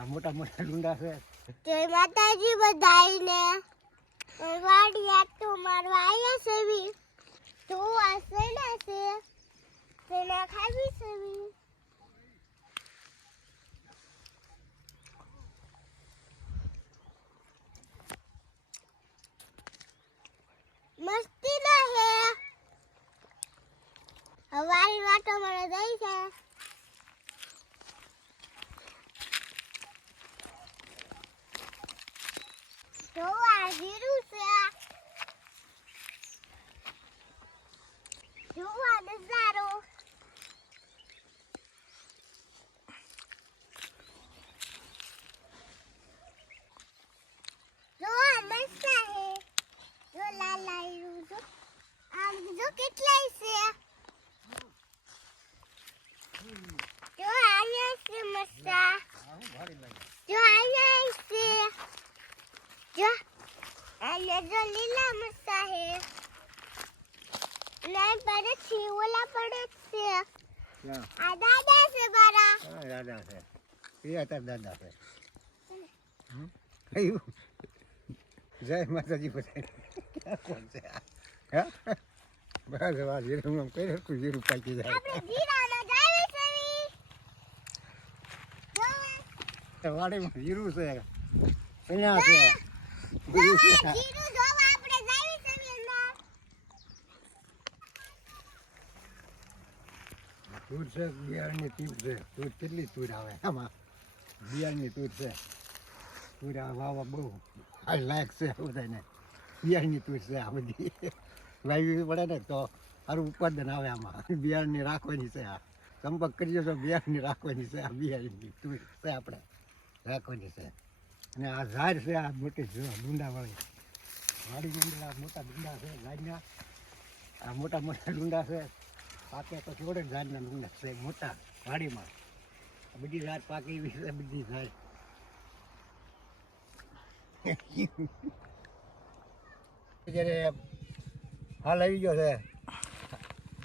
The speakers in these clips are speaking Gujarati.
આ મોટા મોટા ડુંડા છે. જય માતાજી બધાઈને વાડિયા તો મારવા આવ્યા તો આ છે? સેના ખાવી છે મસ્તી ના હે. હવારી વાટો મને દઈ છે. આ જીરું છે. જોવા નજારો જોવા મસ્ત હે જો લાલ લાલ જો આમ જો કેટલાય છે જો આયા છે મસ્ત જો આયા છે જો અને જો લીલા મસ્તા હે ના પડે છે ઓલા પડે છે ક્યાં આ દાદા છે મારા હા દાદા છે એ અત્યારે દાદા છે હમ? કયું જય માતાજી બધા ક્યાં કોણ છે આ? હે બસ વા જીરું આમ કઈ હરખું જીરું પાકી જાય આપણે જીરામાં જાવે છે વી. જોવે. વાડીમાં જીરું છે અહીંયા છે તૂર છે, બિયારણની તૂર છે. તૂર કેટલી તૂર આવે આમાં? બિયારણની તૂર છે. તૂર વાવા બહુ લાયક છે બધાને. બિયારણની તૂર છે આ બધી. વાવી પડે ને તો સારું ઉત્પાદન આવે આમાં. બિયારણની રાખવાની છે આ. સંપર્ક કરીએ તો બિયારણની રાખવાની છે આ બિયારણની તૂર છે આપણે. રાખવાની છે. અને આ ઝાડ છે, આ મોટી ડુંડાવાળી વાડીની અંદર આ મોટા ડુંડા છે, ઝાડના. આ મોટા મોટા ડુંડા છે. પાકે તો જોડે ઝાડના ડુંડા છે, મોટા વાડીમાં. બીજી ઝાડ પાકે એવી છે, બધી ઝાડ. જ્યારે ફાલ આવી ગયો છે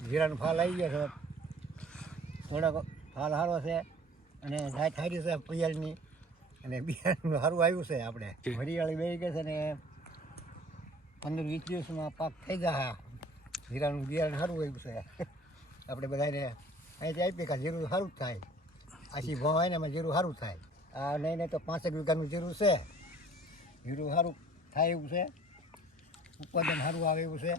જીરાનો ફાલ આવી ગયો છે. થોડોક ફાલ સારો છે અને ઝાડ થાય છે, પિયલની. અને બિયારણનું સારું આવ્યું છે આપણે. હરિયાળી બે ગઈ છે ને પંદર વીસ દિવસમાં પાક થઈ ગયા જીરાનું બિયારણ સારું આવ્યું છે. આપણે બધાને અહીંથી આપીએ કે જીરું સારું થાય. આછી ભાવ ને એમાં જીરું સારું થાય. આ નહીં નહીં તો પાંચેક વીઘાનું જીરું છે. જીરું સારું થાય એવું છે. ઉત્પાદન સારું આવે એવું છે.